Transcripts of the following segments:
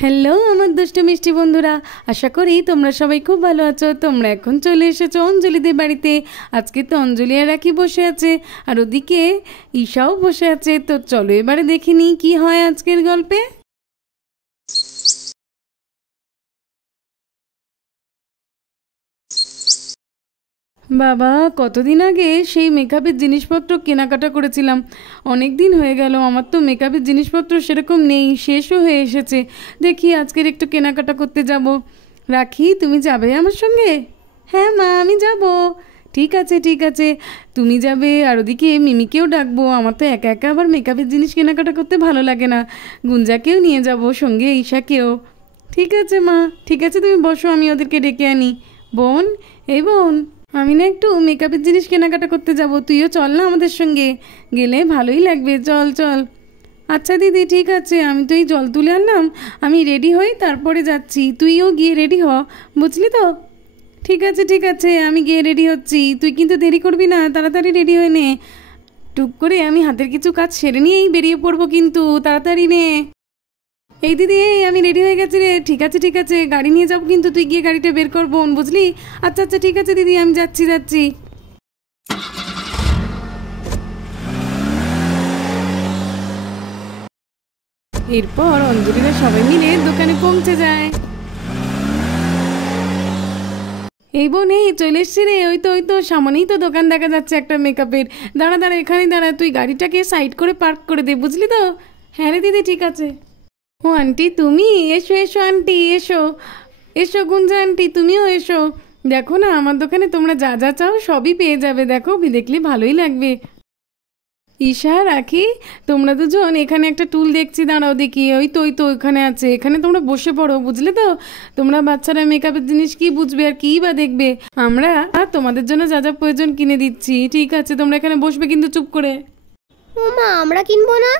Hello আমার দুষ্ট মিষ্টি বন্ধুরা, আশা করি তোমরা সবাই খুব ভালো আছো। তোমরা এখন চলে এসেছো অঞ্জলিদের বাড়িতে। আজকে তো অঞ্জলি আর রাখি বসে আছে, আর ওদিকে ঈশাও বসে আছে। তো চলো এবারে দেখে নিই কী হয় আজকের গল্পে। বাবা, কতদিন আগে সেই মেকআপের জিনিসপত্র কেনাকাটা করেছিলাম। অনেক দিন হয়ে গেল, আমার তো মেকআপের জিনিসপত্র সেরকম নেই, শেষও হয়ে এসেছে। দেখি আজকের একটু কেনাকাটা করতে যাব। রাখি, তুমি যাবে আমার সঙ্গে? হ্যাঁ মা, আমি যাব। ঠিক আছে ঠিক আছে, তুমি যাবে, আর ওদিকে মিমিকেও ডাকবো। আমার তো একা একা আবার মেকআপের জিনিস কেনাকাটা করতে ভালো লাগে না। গুঞ্জাকেও নিয়ে যাব সঙ্গে, ঈশাকেও। ঠিক আছে মা, ঠিক আছে, তুমি বসো, আমি ওদেরকে ডেকে আনি। বোন, এই বোন, আমি না একটু মেকআপের জিনিস কেনাকাটা করতে যাব, তুইও চল না আমাদের সঙ্গে, গেলে ভালোই লাগবে। চল চল। আচ্ছা দিদি, ঠিক আছে, আমি তো এই জল তুলে আনলাম, আমি রেডি হই তারপরে যাচ্ছি, তুইও গিয়ে রেডি হ, বুঝলি তো? ঠিক আছে ঠিক আছে, আমি গিয়ে রেডি হচ্ছি, তুই কিন্তু দেরি করবি না, তাড়াতাড়ি রেডি হয়ে নে। টুক করে আমি হাতের কিছু কাজ সেরে নিয়েই বেরিয়ে পড়বো, কিন্তু তাড়াতাড়ি নে। এই দিদি, এই আমি রেডি হয়ে গেছি রে। ঠিক আছে ঠিক আছে, গাড়ি নিয়ে যাবো, কিন্তু তুই গিয়ে গাড়িটা বের কর বোন, বুঝলি? আচ্ছা আচ্ছা ঠিক আছে দিদি, আমি যাচ্ছি যাচ্ছি। এরপর অঞ্জলিরা সবাই মিলে দোকানে পৌঁছে যায়। এই বোন, এই চলে এসছি রে, ওই তো সামনেই তো দোকান দেখা যাচ্ছে একটা মেকআপের। দাঁড়া দাঁড়া, এখানেই দাঁড়া, তুই গাড়িটাকে সাইড করে পার্ক করে দে, বুঝলি তো? হ্যাঁ রে দিদি, ঠিক আছে। ও আন্টি, তুমি? এসো এসো আন্টি, এসো এসো, গুঞ্জা আন্টি তুমিও এসো। দেখো না, আমার দোকানে তোমরা যা যা চাও সবই পেয়ে যাবে, দেখো দেখলে ভালোই লাগবে। ঈশা, রাখি, তোমরা দুজন এখানে একটা টুল দেখছি, দাঁড়াও দেখি। ওই তো ওইখানে আছে, এখানে তোমরা বসে পড়ো, বুঝলে তো? তোমরা বাচ্চারা মেকআপের জিনিস কি বুঝবে আর কী বা দেখবে, আমরা তোমাদের জন্য যা যা প্রয়োজন কিনে দিচ্ছি। ঠিক আছে, তোমরা এখানে বসবে কিন্তু চুপ করে। ও মা, আমরা কিনবো না?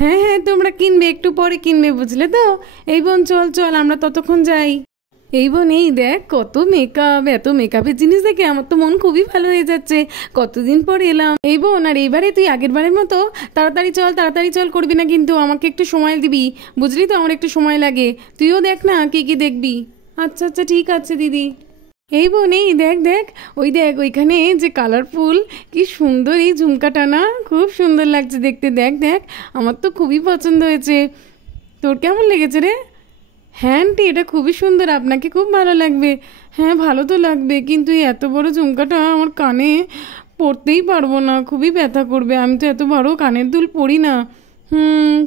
হ্যাঁ হ্যাঁ, তোমরা কিনবে, একটু পরে কিনবে, বুঝলে তো? এই বোন চল চল, আমরা ততক্ষণ যাই। এই বোন, এই দেখ কত মেকআপ, এত মেকআপের জিনিস দেখে আমার তো মন খুবই ভালো হয়ে যাচ্ছে। কতদিন পর এলাম। এই বোন, আর এইবারে তুই আগের বারের মতো তাড়াতাড়ি চল করবি না, কিন্তু আমাকে একটু সময় দিবি, বুঝলি তো? আমার একটু সময় লাগে। তুইও দেখ না কি কি দেখবি। আচ্ছা আচ্ছা ঠিক আছে দিদি। এই বোন, এই দেখ দেখ, ওই দেখ ওইখানে যে কালারফুল, কি সুন্দর এই ঝুমকাটা না, খুব সুন্দর লাগছে দেখতে। দেখ দেখ, আমার তো খুবই পছন্দ হয়েছে। তোর কেমন লেগেছে রে? হ্যাঁ আন্টি, এটা খুবই সুন্দর, আপনাকে খুব ভালো লাগবে। হ্যাঁ ভালো তো লাগবে, কিন্তু এই এত বড় ঝুমকাটা আমার কানে পরতেই পারবো না, খুবই ব্যথা করবে, আমি তো এত বড় কানের দুল পরি না।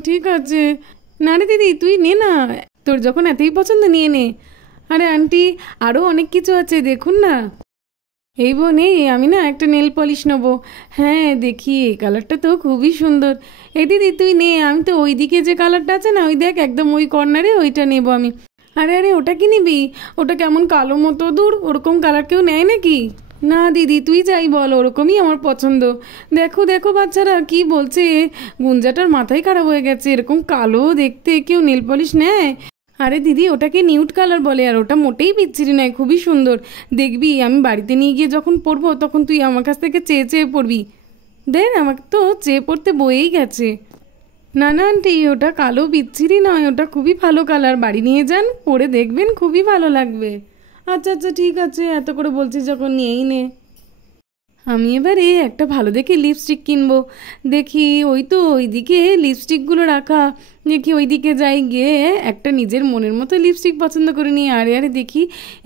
ঠিক আছে। না রে দিদি, তুই নে না, তোর যখন এতই পছন্দ নিয়ে নে। আরে আন্টি, আরও অনেক কিছু আছে, দেখুন না। এই বোন, এই আমি না একটা নেল পলিশ নেবো। হ্যাঁ দেখি, এই কালারটা তো খুবই সুন্দর। এই দিদি তুই নে, আমি তো ওই দিকে যে কালারটা আছে না, ওই দেখ একদম ওই কর্নারে, ওইটা নেবো আমি। আরে আরে, ওটা কি নিবি? ওটা কেমন কালো মতো, দূর, ওরকম কালার কেউ নেয় নাকি? না দিদি, তুই যাই বল, ওরকমই আমার পছন্দ। দেখো দেখো বাচ্চারা কি বলছে, গুঞ্জাটার মাথায় খারাপ হয়ে গেছে, এরকম কালো দেখতে কেউ নেল পলিশ নেয়? আরে দিদি, ওটাকে নিউড কালার বলে, আর ওটা মোটেই বিচ্ছিরি নয়, খুবই সুন্দর। দেখবি আমি বাড়িতে নিয়ে গিয়ে যখন পরবো, তখন তুই আমার কাছ থেকে চেয়ে চেয়ে পরবি। দেখ, আমাকে তো চেয়ে পড়তে বয়েই গেছে। না না আন্টি, ওটা কালো বিচ্ছিরি নয়, ওটা খুবই ভালো কালার, বাড়ি নিয়ে যান, পরে দেখবেন খুবই ভালো লাগবে। আচ্ছা আচ্ছা ঠিক আছে, এত করে বলছিস যখন নিয়েই নে। আমি এবারে একটা ভালো দেখে লিপস্টিক কিনবো। দেখি ওই তো ওইদিকে লিপস্টিকগুলো রাখা, দেখি ওইদিকে যাই, গিয়ে একটা নিজের মনের মতো লিপস্টিক পছন্দ করে নিই। আরে আরে দেখি,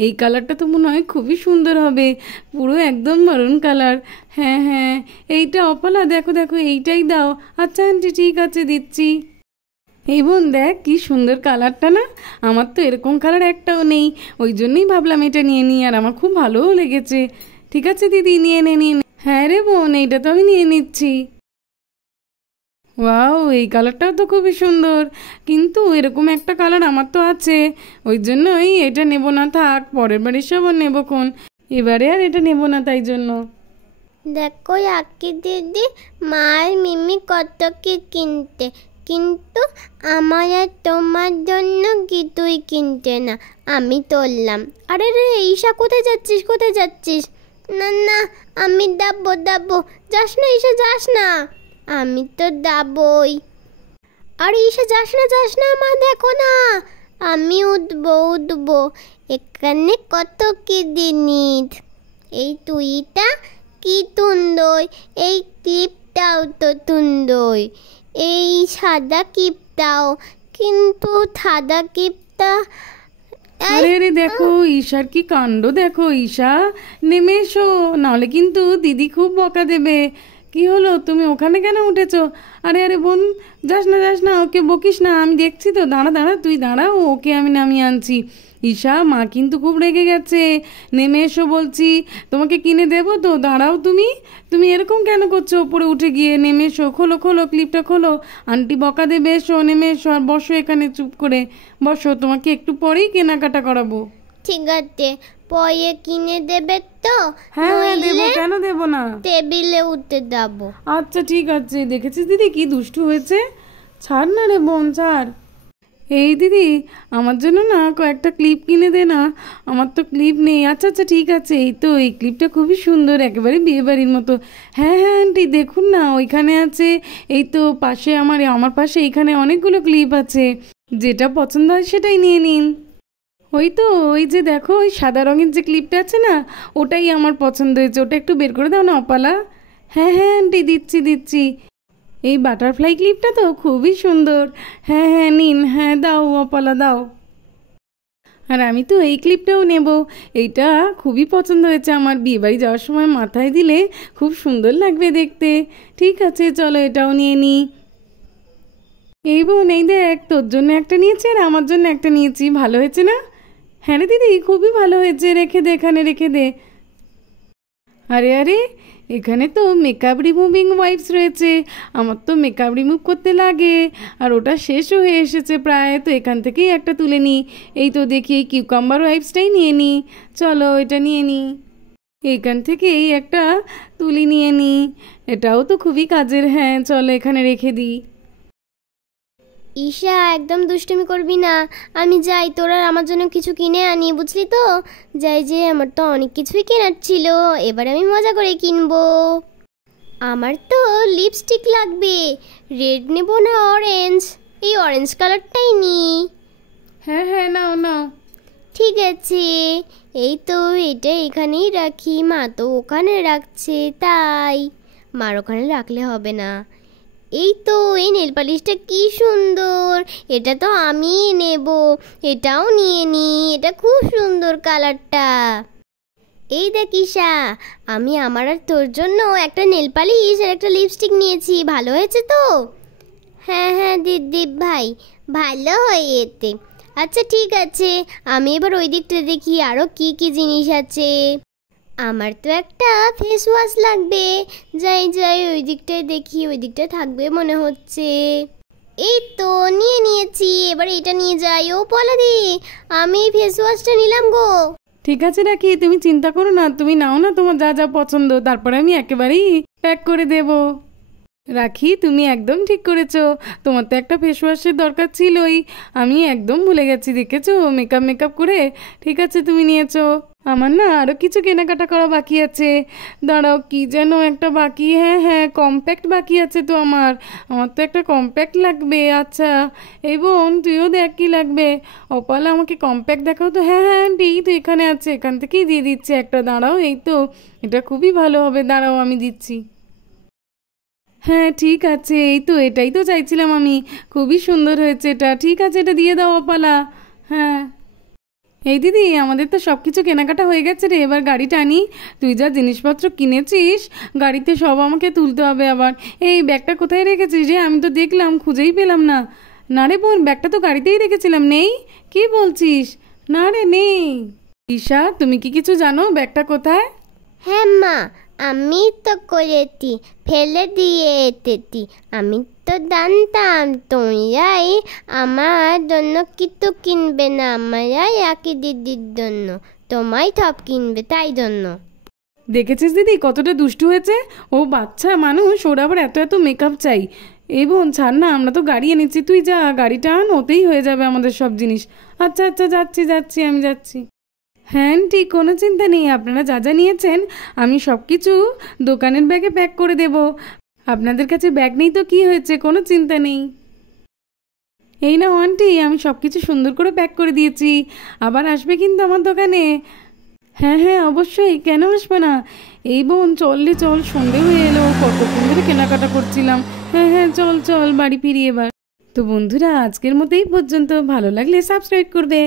এই কালারটা তো মনে হয় খুবই সুন্দর হবে, পুরো একদম মারুন কালার। হ্যাঁ হ্যাঁ, এইটা অপলা, দেখো দেখো, এইটাই দাও। আচ্ছা আন্টি ঠিক আছে, দিচ্ছি। এই বোন দেখ কি সুন্দর কালারটা না, আমার তো এরকম কালার একটাও নেই, ওই জন্যই ভাবলাম এটা নিয়ে নিই, আর আমার খুব ভালোও লেগেছে। ঠিক আছে দিদি, নিয়ে নে নিয়ে নে। হ্যাঁ রে বোন, এইটা তো আমি নিয়ে নিচ্ছি। ওয়াও, এই কালারটাও তো খুবই সুন্দর, কিন্তু এরকম একটা কালার আমার তো আছে, ওই জন্যই এটা নেব না, থাক, পরের বাড়ির সব নেবো কোন, এবারে আর এটা নেব না, তাই জন্য। দেখো আকি দিদি, মা আর মিমি কত কি কিনতে, কিন্তু আমার আর তোমার জন্য কিছুই কিনতে না, আমি তুললাম। আরে রে ঈশা, কোথায় যাচ্ছিস কোথায় যাচ্ছিস? না না, আমি দাবো। যাস না ঈশা, যাস না। আমি তো দাবই। আরে ঈশা, যাস না মা, দেখো না, আমি উঠবো উঠবো। এখানে কত কি জিনিস। এই তুইটা কি সুন্দর, এই ক্লিপটাও তো সুন্দর, এই সাদা ক্লিপটাও, কিন্তু সাদা ক্লিপটা আরে আরে দেখো ঈশার কি কাণ্ড, দেখো ঈশা নেমে এসো, নাহলে কিন্তু দিদি খুব বকা দেবে। কি হলো, তুমি ওখানে কেন উঠেছো? আরে আরে বোন, যাস না যাস না, ওকে বকিস না, আমি দেখছি তো, দাঁড়া দাঁড়া, তুই দাঁড়া, ওকে আমি নামিয়ে আনছি। ঈশা, মা কিন্তু খুব রেগে গেছে, নেমে এসো বলছি, তোমাকে কিনে দেবো তো, দাঁড়াও তুমি, তুমি এরকম কেন করছো? ওপরে উঠে গিয়ে নেমে এসো, খোলো খোলো ক্লিপটা খোলো, আন্টি বকা দেবে, এসো নেমে এসো, আর বসো এখানে চুপ করে বসো, তোমাকে একটু পরেই কেনাকাটা করাবো। ঠিক আছে, পরে কিনে দেবে তো? হ্যাঁ হ্যাঁ দেবো, নইলে কেন দেবো না। টেবিলে উঠে যাবো। আচ্ছা ঠিক আছে, দেখেছিস দিদি কি দুষ্টু হয়েছে? ছাড় না রে বোন, ছাড়। এই দিদি, আমার জন্য না কয়েকটা ক্লিপ কিনে দে না, আমার তো ক্লিপ নেই। আচ্ছা আচ্ছা ঠিক আছে, এই তো এই ক্লিপটা খুবই সুন্দর, একেবারে বিয়েবাড়ির মতো। হ্যাঁ হ্যাঁ আন্টি দেখুন না, ওইখানে আছে, এই তো পাশে আমার পাশে এইখানে অনেকগুলো ক্লিপ আছে, যেটা পছন্দ হয় সেটাই নিয়ে নিন। ওই তো, ওই যে দেখো, ওই সাদা রঙের যে ক্লিপটা আছে না, ওটাই আমার পছন্দ হয়েছে, ওটা একটু বের করে দাও না অপালা। হ্যাঁ হ্যাঁ আন্টি দিচ্ছি দিচ্ছি। এই বাটারফ্লাই ক্লিপটা তো খুবই সুন্দর। হ্যাঁ হ্যাঁ নিন, হ্যাঁ দাও অপালা দাও। আর আমি তো এই ক্লিপটাও নেব, এইটা খুবই পছন্দ হয়েছে আমার, বিয়েবাড়ি যাওয়ার সময় মাথায় দিলে খুব সুন্দর লাগবে দেখতে। ঠিক আছে চলো, এটাও নিয়ে নিই। এই বোন, এই দেখ, তোর জন্য একটা নিয়েছি আর আমার জন্য একটা নিয়েছি, ভালো হয়েছে না? হ্যাঁ রে দিদি, খুবই ভালো হয়েছে, রেখে দে এখানে, রেখে দে। আরে আরে, এখানে তো মেকআপ রিমুভিং ওয়াইপস রয়েছে, আমার তো মেকআপ রিমুভ করতে লাগে, আর ওটা শেষও হয়ে এসেছে প্রায়, তো এখান থেকেই একটা তুলে নিই। এই তো দেখি এই কিউকাম্বার ওয়াইপসটাই নিয়ে নিই, চলো এটা নিয়ে নিই। এইখান থেকেই একটা তুলি নিয়ে নিই, এটাও তো খুবই কাজের। হ্যাঁ চলো এখানে রেখে দিই। ঈশা, একদম দুষ্টুমি করবি না। আমি যাই, তোর আর আমার জন্য কিছু কিনে আনি, বুঝলি তো? যাই, যে আমার তো অনেক কিছুই কেনার ছিল, এবার আমি মজা করে কিনবো। আমার তো লিপস্টিক লাগবে, রেড নেব না অরেঞ্জ? এই অরেঞ্জ কালারটাই নি। হ্যাঁ হ্যাঁ নাও নাও। ঠিক আছে, এই তো এটা এখানেই রাখি, মা তো ওখানে রাখছে, তাই মার ওখানে রাখলে হবে না। এই তো, এই নেল পালিশটা কি সুন্দর, এটা তো আমি নেব, এটাও নিয়ে নি, এটা খুব সুন্দর কালারটা। এই দেখ ঈশা, আমি আমার আর তোর জন্য একটা নেল পালিশ আর একটা লিপস্টিক নিয়েছি, ভালো হয়েছে তো? হ্যাঁ হ্যাঁ দিদি ভাই, ভালো হয়েছে। আচ্ছা ঠিক আছে, আমি এবার ওই দিকটা দেখি আরও কি কি জিনিস আছে। আমার তো একটা ফেস ওয়াশ লাগবে, যাই যাই ওই দিকটায় দেখি, ওই দিকটায় থাকবে মনে হচ্ছে। এই তো নিয়ে নিয়েছি, এবার এটা নিয়ে যাই। ও পলাদি, আমি ফেস ওয়াশটা নিলাম গো। ঠিক আছে রাখি, তুমি চিন্তা করো না, তুমি নাও না তোমার যা যা পছন্দ, তারপরে আমি একেবারেই প্যাক করে দেব। রাখি, তুমি একদম ঠিক করেছো, তোমার তো একটা ফেস ওয়াশের দরকার ছিলই, আমি একদম ভুলে গেছি, দেখেছো মেকআপ করে। ঠিক আছে তুমি নিয়েছো, আমার না আরও কিছু কেনাকাটা করা বাকি আছে, দাঁড়াও কি যেন একটা বাকি, হ্যাঁ হ্যাঁ কম্প্যাক্ট বাকি আছে তো আমার তো একটা কম্প্যাক্ট লাগবে। আচ্ছা এই বোন, তুইও দেখ কি লাগবে। অপালা আমাকে কম্প্যাক্ট দেখাও তো। হ্যাঁ হ্যাঁ আন্টি, তো এখানে আছে, এখান থেকেই দিয়ে দিচ্ছে একটা, দাঁড়াও, এই তো এটা খুবই ভালো হবে, দাঁড়াও আমি দিচ্ছি। হ্যাঁ ঠিক আছে, এই তো এটাই তো চাইছিলাম আমি, খুবই সুন্দর হয়েছে এটা, ঠিক আছে এটা দিয়ে দাও অপালা। হ্যাঁ এই দিদি, আমাদের তো সব কিছু কেনাকাটা হয়ে গেছে রে, এবার গাড়িটা আনি। তুই যা জিনিসপত্র কিনেছিস গাড়িতে সব আমাকে তুলতে হবে আবার। এই ব্যাগটা কোথায় রেখেছিস রে? আমি তো দেখলাম, খুঁজেই পেলাম না। না রে বোন, ব্যাগটা তো গাড়িতেই রেখেছিলাম, নেই? কি বলছিস? না রে নেই। ঈশা, তুমি কি কিছু জানো ব্যাগটা কোথায়? হ্যাঁ মা, আমি তো করেছি, ফেলে দিয়ে এসেছি। আমি তো জানতাম তোমরাই আমার জন্য কিছু কিনবে না, আমারাই একই দিদির জন্য, তোমায় সব কিনবে, তাই জন্য। দেখেছিস দিদি কতটা দুষ্টু হয়েছে, ও বাচ্চা মানুষ, ওর আবার এত এত মেকআপ চাই। এই বোন ছাড় না, আমরা তো গাড়ি এনেছি, তুই যা গাড়িটা আন, ওতেই হয়ে যাবে আমাদের সব জিনিস। আচ্ছা আচ্ছা যাচ্ছি যাচ্ছি, আমি যাচ্ছি। হ্যাঁ ঠিক, কোনো চিন্তা নেই, আপনারা যা যা নিয়েছেন আমি সব কিছু দোকানের ব্যাগে প্যাক করে দেব। আপনাদের কাছে ব্যাগ নেই তো কি হয়েছে, কোনো চিন্তা নেই। এই না আন্টি, আমি সব কিছু সুন্দর করে প্যাক করে দিয়েছি, আবার আসবে কিন্তু আমার দোকানে। হ্যাঁ হ্যাঁ অবশ্যই, কেন আসবে না। এই বোন চললে চল, সন্ধে হয়ে এলো, কতক্ষণ ধরে কেনাকাটা করছিলাম। হ্যাঁ হ্যাঁ চল চল বাড়ি ফিরি এবার। তো বন্ধুরা, আজকের মতো এই পর্যন্ত। ভালো লাগলে সাবস্ক্রাইব করবে।